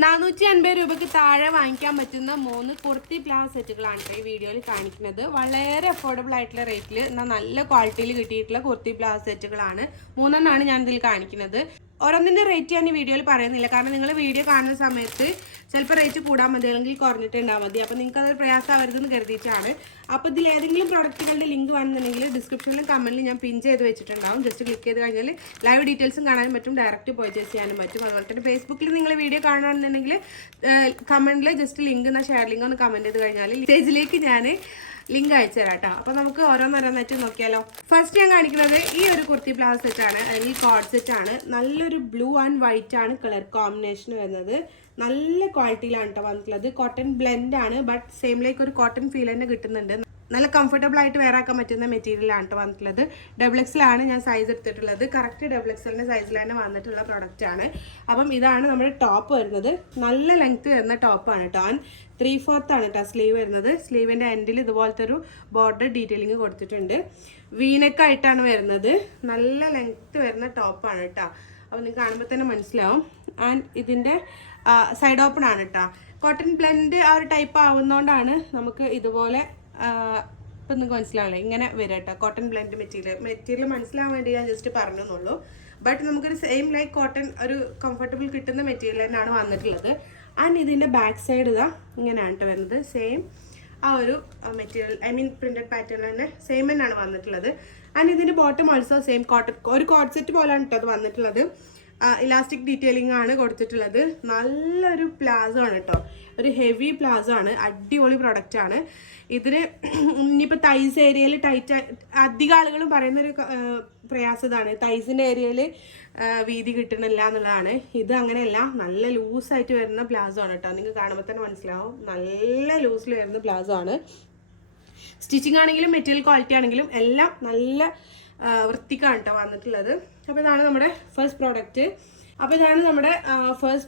450 രൂപയ്ക്ക് താഴെ വാങ്ങിക്കാൻ പറ്റുന്ന 3 കുർത്തി പ്ലാസോ സെറ്റുകളാണ് ഈ വീഡിയോയിൽ കാണിക്കുന്നത്. വളരെ അഫോർഡബിൾ ആയിട്ടുള്ള റേറ്റിൽ എന്നാൽ നല്ല ക്വാളിറ്റിയിൽ കിട്ടിയിട്ടുള്ള കുർത്തി പ്ലാസോ സെറ്റുകളാണ്. 3 ഞാൻ ഇതിൽ കാണിക്കുന്നത്. ഓരോന്നിൻ്റെ റേറ്റ് ഞാൻ ഈ വീഡിയോയിൽ പറയുന്നില്ല, കാരണം നിങ്ങൾ വീഡിയോ കാണുന്ന സമയത്ത് ചിലപ്പോൾ റേറ്റ് കൂടാൻ മതി അല്ലെങ്കിൽ കുറഞ്ഞിട്ടുണ്ടാകും മതി. അപ്പോൾ നിങ്ങൾക്ക് അതൊരു പ്രയാസമാവരുതെന്ന് കരുതിയിട്ടാണ്. അപ്പോൾ ഇതിൽ ഏതെങ്കിലും പ്രൊഡക്റ്റുകളുടെ ലിങ്ക് വേണമെന്നുണ്ടെങ്കിൽ ഡിസ്ക്രിപ്ഷനിലും കമൻറ്റിൽ ഞാൻ പിൻ ചെയ്ത് വെച്ചിട്ടുണ്ടാവും. ജസ്റ്റ് ക്ലിക്ക് ചെയ്ത് കഴിഞ്ഞാൽ ലൈവ് ഡീറ്റെയിൽസും കാണാനും പറ്റും, ഡയറക്റ്റ് പർച്ചേസ് ചെയ്യാനും പറ്റും. അതുപോലെ തന്നെ ഫേസ്ബുക്കിൽ നിങ്ങൾ വീഡിയോ കാണുകയാണെന്നുണ്ടെങ്കിൽ കമൻറ്റിൽ ജസ്റ്റ് ലിങ്ക് എന്നാൽ ഷെയർ ലിങ്ക് ഒന്ന് കമൻറ്റ് ചെയ്ത് കഴിഞ്ഞാൽ പേജിലേക്ക് ഞാൻ ലിങ്ക് അയച്ചു തരാം കേട്ടോ. അപ്പോൾ നമുക്ക് ഓരോന്നോരോന്നായിട്ട് നോക്കിയാലോ. ഫസ്റ്റ് ഞാൻ കാണിക്കുന്നത് ഈ ഒരു കുർത്തി പ്ലാസോ സെറ്റാണ്, അല്ലെങ്കിൽ കോഡ് സെറ്റാണ്. നല്ലൊരു ബ്ലൂ ആൻഡ് വൈറ്റ് ആണ് കളർ കോമ്പിനേഷൻ വരുന്നത്. നല്ല ക്വാളിറ്റിയിലാണ് കേട്ടോ വന്നിട്ടുള്ളത്. കോട്ടൺ ബ്ലെൻഡ് ആണ്, ബട്ട് സെയിം ലൈക്ക് ഒരു കോട്ടൺ ഫീൽ തന്നെ കിട്ടുന്നുണ്ട്. നല്ല കംഫർട്ടബിൾ ആയിട്ട് വെയർ ആക്കാൻ പറ്റുന്ന മെറ്റീരിയലാണ് കേട്ടോ വന്നിട്ടുള്ളത്. XXL ആണ് ഞാൻ സൈസ് എടുത്തിട്ടുള്ളത്. കറക്റ്റ് XXL സൈസിൽ തന്നെ വന്നിട്ടുള്ള പ്രൊഡക്റ്റ് ആണ്. അപ്പം ഇതാണ് നമ്മുടെ ടോപ്പ് വരുന്നത്. നല്ല ലെങ്ത് വരുന്ന ടോപ്പാണ് കേട്ടോ. 3/4 ആണ് കേട്ടോ സ്ലീവ് വരുന്നത്. സ്ലീവിൻ്റെ എൻഡിൽ ഇതുപോലത്തെ ഒരു ബോർഡർ ഡീറ്റെയിലിംഗ് കൊടുത്തിട്ടുണ്ട്. വീനെക്ക് ആയിട്ടാണ് വരുന്നത്. നല്ല ലെങ്ത് വരുന്ന ടോപ്പാണ് കേട്ടോ. അപ്പോൾ നിങ്ങൾക്ക് കാണുമ്പോൾ തന്നെ മനസ്സിലാവും. ആൻഡ് ഇതിൻ്റെ സൈഡ് ഓപ്പൺ ആണ് കേട്ടോ. കോട്ടൺ ബ്ലെൻഡ് ആ ഒരു ടൈപ്പ് ആവുന്നതുകൊണ്ടാണ് നമുക്ക് ഇതുപോലെ ഇപ്പം നിങ്ങൾക്ക് മനസ്സിലാവില്ലേ ഇങ്ങനെ വരും കേട്ടോ. കോട്ടൺ ബ്ലെൻഡ് മെറ്റീരിയൽ മനസ്സിലാവാൻ വേണ്ടി ഞാൻ ജസ്റ്റ് പറഞ്ഞെന്നുള്ളൂ. ബട്ട് നമുക്കൊരു സെയിം ലൈക്ക് കോട്ടൺ ഒരു കംഫർട്ടബിൾ കിട്ടുന്ന മെറ്റീരിയൽ തന്നെയാണ് വന്നിട്ടുള്ളത്. ആൻഡ് ഇതിൻ്റെ ബാക്ക് സൈഡ് ഇതാ ഇങ്ങനെയാണ് കേട്ടോ വരുന്നത്. സെയിം ആ ഒരു മെറ്റീരിയൽ പ്രിന്റഡ് പാറ്റേൺ തന്നെ സെയിം തന്നെയാണ് വന്നിട്ടുള്ളത്. ആൻഡ് ഇതിൻ്റെ ബോട്ടം ഓൾസോ സെയിം കോട്ടൺ ഒരു കോഡ് സെറ്റ് പോലെയാണ് കേട്ടോ അത് വന്നിട്ടുള്ളത്. ഇലാസ്റ്റിക് ഡീറ്റെയിലിംഗ് ആണ് കൊടുത്തിട്ടുള്ളത്. നല്ലൊരു പ്ലാസോ ആണ് കേട്ടോ, ഒരു ഹെവി പ്ലാസോ ആണ്. അടിപൊളി പ്രൊഡക്റ്റ് ആണ്. ഇതിന് ഇനിയിപ്പോൾ തൈസ് ഏരിയയിൽ ടൈറ്റ് അധികം ആളുകളും പറയുന്നൊരു പ്രയാസം ഇതാണ്, തൈസിൻ്റെ ഏരിയയിൽ വീതി കിട്ടണില്ല എന്നുള്ളതാണ്. ഇത് അങ്ങനെയല്ല, നല്ല ലൂസായിട്ട് വരുന്ന പ്ലാസോ ആണ് കേട്ടോ. നിങ്ങൾക്ക് കാണുമ്പോൾ തന്നെ മനസ്സിലാവും, നല്ല ലൂസിൽ വരുന്ന പ്ലാസോ ആണ്. സ്റ്റിച്ചിങ് ആണെങ്കിലും മെറ്റീരിയൽ ക്വാളിറ്റി ആണെങ്കിലും എല്ലാം നല്ല വൃത്തിക്കാണ് കേട്ടോ വന്നിട്ടുള്ളത്. അപ്പോൾ ഇതാണ് നമ്മുടെ ഫസ്റ്റ്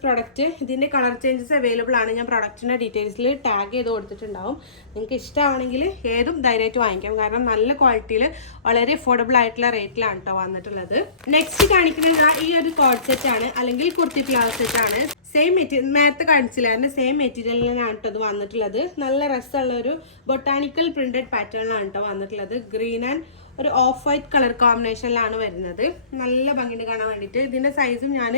പ്രോഡക്റ്റ്. ഇതിൻ്റെ കളർ ചേഞ്ചസ് അവൈലബിൾ ആണ്. ഞാൻ പ്രൊഡക്റ്റിൻ്റെ ഡീറ്റെയിൽസിൽ ടാഗ് ചെയ്ത് കൊടുത്തിട്ടുണ്ടാവും. നിങ്ങൾക്ക് ഇഷ്ടമാണെങ്കിൽ ഏതും ധൈര്യമായിട്ട് വാങ്ങിക്കാം, കാരണം നല്ല ക്വാളിറ്റിയിൽ വളരെ അഫോർഡബിൾ ആയിട്ടുള്ള റേറ്റിലാണ് കേട്ടോ വന്നിട്ടുള്ളത്. നെക്സ്റ്റ് കാണിക്കുന്നത് ഈ ഒരു കോഡ് സെറ്റ് ആണ്, അല്ലെങ്കിൽ കുർത്തി പ്ലാസോ സെറ്റ് ആണ്. സെയിം മെറ്റീരിയൽ നേരത്തെ കാണിച്ചില്ല, അതിൻ്റെ സെയിം മെറ്റീരിയലിനാണ് കേട്ടോ ഇത് വന്നിട്ടുള്ളത്. നല്ല രസമുള്ള ഒരു ബൊട്ടാണിക്കൽ പ്രിന്റഡ് പാറ്റേണിലാണ് കേട്ടോ വന്നിട്ടുള്ളത്. ഗ്രീൻ ആൻഡ് ഒരു ഓഫ് വൈറ്റ് കളർ കോമ്പിനേഷനിലാണ് വരുന്നത്. നല്ല ഭംഗിയുണ്ട് കാണാൻ വേണ്ടിയിട്ട്. ഇതിൻ്റെ സൈസും ഞാൻ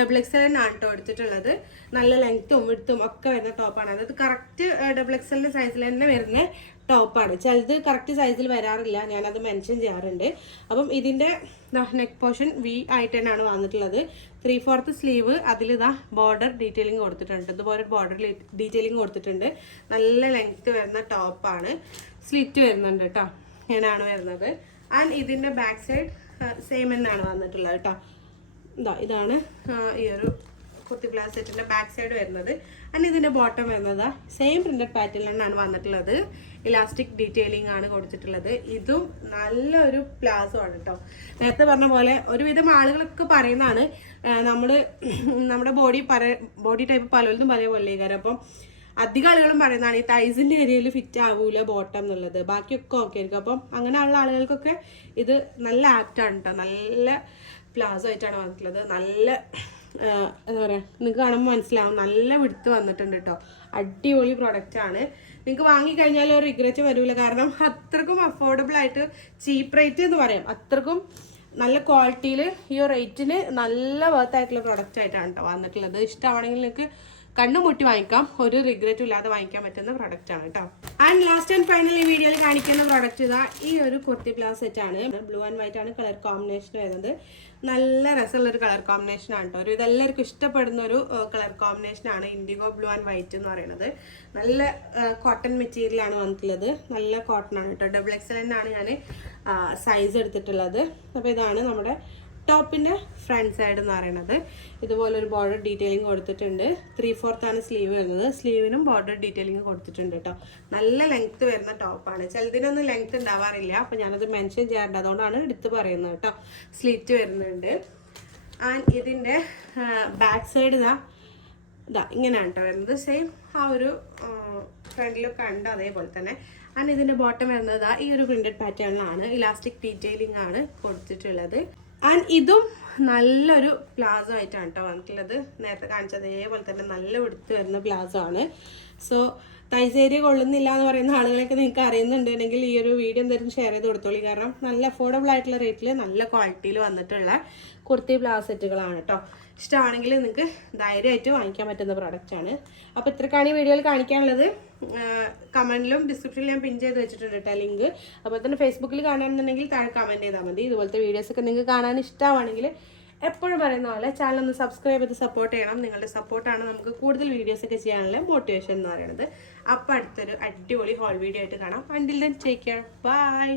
XXL ആണ് കേട്ടോ എടുത്തിട്ടുള്ളത്. നല്ല ലെങ്ത്തും വിഡ്ത്തും ഒക്കെ വരുന്ന ടോപ്പാണ്. അതായത് കറക്റ്റ് XXL സൈസിൽ തന്നെ വരുന്ന ടോപ്പാണ്. ചിലത് കറക്റ്റ് സൈസിൽ വരാറില്ല, ഞാനത് മെൻഷൻ ചെയ്യാറുണ്ട്. അപ്പം ഇതിൻ്റെ നെക്ക് പോർഷൻ V ആയിട്ട് തന്നെയാണ് വന്നിട്ടുള്ളത്. 3/4 സ്ലീവ്, അതിലിതാ ബോർഡർ ഡീറ്റെയിലിംഗ് കൊടുത്തിട്ടുണ്ട്. ഇതുപോലെ ബോർഡർ ഡീറ്റെയിലിംഗ് കൊടുത്തിട്ടുണ്ട്. നല്ല ലെങ്ത്ത് വരുന്ന ടോപ്പാണ്. സ്ലിറ്റ് വരുന്നുണ്ട് കേട്ടോ, ഇങ്ങനെയാണ് വരുന്നത്. ആൻഡ് ഇതിൻ്റെ ബാക്ക് സൈഡ് സെയിം തന്നെയാണ് വന്നിട്ടുള്ളത് കേട്ടോ. ഇതാണ് ഈ ഒരു കുർത്തി പ്ലാസോ സെറ്റിൻ്റെ ബാക്ക് സൈഡ് വരുന്നത്. ആൻഡ് ഇതിൻ്റെ ബോട്ടം വരുന്നത് സെയിം പ്രിന്റഡ് പാറ്റേണിലാണ് വന്നിട്ടുള്ളത്. ഇലാസ്റ്റിക് ഡീറ്റെയിലിംഗ് ആണ് കൊടുത്തിട്ടുള്ളത്. ഇതും നല്ലൊരു പ്ലാസോ ആണ് കേട്ടോ. നേരത്തെ പറഞ്ഞ പോലെ ഒരുവിധം ആളുകളൊക്കെ പറയുന്നതാണ് നമ്മുടെ ബോഡി ടൈപ്പ് പലതും പല പോലെ. അപ്പം അധികം ആളുകളും പറയുന്നതാണ് ഈ തൈസിൻ്റെ ഏരിയയിൽ ഫിറ്റ് ആവൂല ബോട്ടം എന്നുള്ളത്, ബാക്കിയൊക്കെ ഓക്കെ ആയിരിക്കും. അപ്പം അങ്ങനെയുള്ള ആളുകൾക്കൊക്കെ ഇത് നല്ല ആപ്റ്റാണ് കേട്ടോ. നല്ല പ്ലാസോ ആയിട്ടാണ് വന്നിട്ടുള്ളത്. നല്ല എന്താ പറയുക, നിങ്ങൾക്ക് കാണുമ്പോൾ മനസ്സിലാവും, നല്ല വിടുത്ത് വന്നിട്ടുണ്ട് കേട്ടോ. അടിപൊളി പ്രൊഡക്റ്റ് ആണ്. നിങ്ങൾക്ക് വാങ്ങിക്കഴിഞ്ഞാൽ ഒരു റിഗ്രറ്റ് വരില്ല, കാരണം അത്രക്കും അഫോർഡബിൾ ആയിട്ട് ചീപ്പ് റേറ്റ് എന്ന് പറയാം. അത്രക്കും നല്ല ക്വാളിറ്റിയിൽ ഈ റേറ്റിന് നല്ല വർത്തായിട്ടുള്ള പ്രൊഡക്റ്റ് ആയിട്ടാണ് കേട്ടോ വന്നിട്ടുള്ളത്. ഇഷ്ടമാണെങ്കിൽ നിങ്ങൾക്ക് കണ്ണുമുട്ടി വാങ്ങിക്കാം, ഒരു റിഗ്രറ്റും ഇല്ലാതെ വാങ്ങിക്കാൻ പറ്റുന്ന പ്രൊഡക്റ്റ് ആണ് കേട്ടോ. ആൻഡ് ലാസ്റ്റ് ആൻഡ് ഫൈനൽ ഈ വീഡിയോയിൽ കാണിക്കുന്ന പ്രൊഡക്റ്റ് ഇതാ ഈ ഒരു കുർത്തി പ്ലാസോ സെറ്റ് ആണ്. ബ്ലൂ ആൻഡ് വൈറ്റ് ആണ് കളർ കോമ്പിനേഷൻ വരുന്നത്. നല്ല രസമുള്ളൊരു കളർ കോമ്പിനേഷൻ ആണ് കേട്ടോ. ഇതെല്ലാവർക്കും ഇഷ്ടപ്പെടുന്ന ഒരു കളർ കോമ്പിനേഷൻ ആണ് ഇൻഡിഗോ ബ്ലൂ ആൻഡ് വൈറ്റ് എന്ന് പറയുന്നത്. നല്ല കോട്ടൺ മെറ്റീരിയലാണ് വന്നിട്ടുള്ളത്. നല്ല കോട്ടൺ ആണ് കേട്ടോ. XXL ആണ് ഞാൻ സൈസ് എടുത്തിട്ടുള്ളത്. അപ്പോൾ ഇതാണ് നമ്മുടെ ടോപ്പിൻ്റെ ഫ്രണ്ട് സൈഡ് എന്ന് പറയുന്നത്. ഇതുപോലൊരു ബോർഡർ ഡീറ്റെയിലിംഗ് കൊടുത്തിട്ടുണ്ട്. 3/4 ആണ് സ്ലീവ് വരുന്നത്. സ്ലീവിനും ബോർഡർ ഡീറ്റെയിലിംഗ് കൊടുത്തിട്ടുണ്ട് കേട്ടോ. നല്ല ലെങ്ത്ത് വരുന്ന ടോപ്പാണ്. ചിലതിനൊന്നും ലെങ്ത്ത് ഉണ്ടാവാറില്ല, അപ്പോൾ ഞാനത് മെൻഷൻ ചെയ്യാറുണ്ട്, അതുകൊണ്ടാണ് എടുത്ത് പറയുന്നത് കേട്ടോ. സ്ലിറ്റ് വരുന്നുണ്ട്. ആൻഡ് ഇതിൻ്റെ ബാക്ക് സൈഡ് ഇതാ ഇങ്ങനെയാണ് കേട്ടോ വരുന്നത്. സെയിം ആ ഒരു ഫ്രണ്ടിലൊക്കെ ഉണ്ട് അതേപോലെ തന്നെ. ആൻഡ് ഇതിൻ്റെ ബോട്ടം വരുന്നത് ഈ ഒരു പ്രിന്റഡ് പാറ്റേണിലാണ്. ഇലാസ്റ്റിക് ഡീറ്റെയിലിംഗ് ആണ് കൊടുത്തിട്ടുള്ളത്. ആൻഡ് ഇതും നല്ലൊരു പ്ലാസോ ആയിട്ടാണ് കേട്ടോ വന്നിട്ടുള്ളത്. നേരത്തെ കാണിച്ചത് അതേപോലെ തന്നെ നല്ല എടുത്ത് വരുന്ന പ്ലാസോ ആണ്. സോ തൈസേരി കൊള്ളുന്നില്ല എന്ന് പറയുന്ന ആളുകളൊക്കെ നിങ്ങൾക്ക് അറിയുന്നുണ്ടെങ്കിൽ ഈ ഒരു വീഡിയോ എന്തായാലും ഷെയർ ചെയ്ത് കൊടുത്തോളൂ. കാരണം നല്ല അഫോർഡബിൾ ആയിട്ടുള്ള റേറ്റിൽ നല്ല ക്വാളിറ്റിയിൽ വന്നിട്ടുള്ള കുർത്തി പ്ലാസോ സെറ്റുകളാണ് കേട്ടോ. ഇഷ്ടമാണെങ്കിൽ നിങ്ങൾക്ക് ധൈര്യമായിട്ട് വാങ്ങിക്കാൻ പറ്റുന്ന പ്രോഡക്റ്റാണ്. അപ്പോൾ ഇത്രക്കാണ് ഈ വീഡിയോയിൽ കാണിക്കാനുള്ളത്. കമൻറ്റിലും ഡിസ്ക്രിപ്ഷനിൽ ഞാൻ പിൻ ചെയ്ത് വെച്ചിട്ടുണ്ട് കേട്ടോ ലിങ്ക്. അപ്പോൾ തന്നെ ഫേസ്ബുക്കിൽ കാണുകയാണെന്നുണ്ടെങ്കിൽ താഴെ കമൻറ്റ് ചെയ്താൽ മതി. ഇതുപോലത്തെ വീഡിയോസൊക്കെ നിങ്ങൾക്ക് കാണാൻ ഇഷ്ടമാണെങ്കിൽ എപ്പോഴും പറയുന്ന പോലെ ചാനൽ ഒന്ന് സബ്സ്ക്രൈബ് ചെയ്ത് സപ്പോർട്ട് ചെയ്യണം. നിങ്ങളുടെ സപ്പോർട്ടാണ് നമുക്ക് കൂടുതൽ വീഡിയോസൊക്കെ ചെയ്യാനുള്ള മോട്ടിവേഷൻ എന്ന് പറയുന്നത്. അപ്പോൾ അടുത്തൊരു അടിപൊളി ഹോൾ വീഡിയോ ആയിട്ട് കാണാം. Until then take care, by.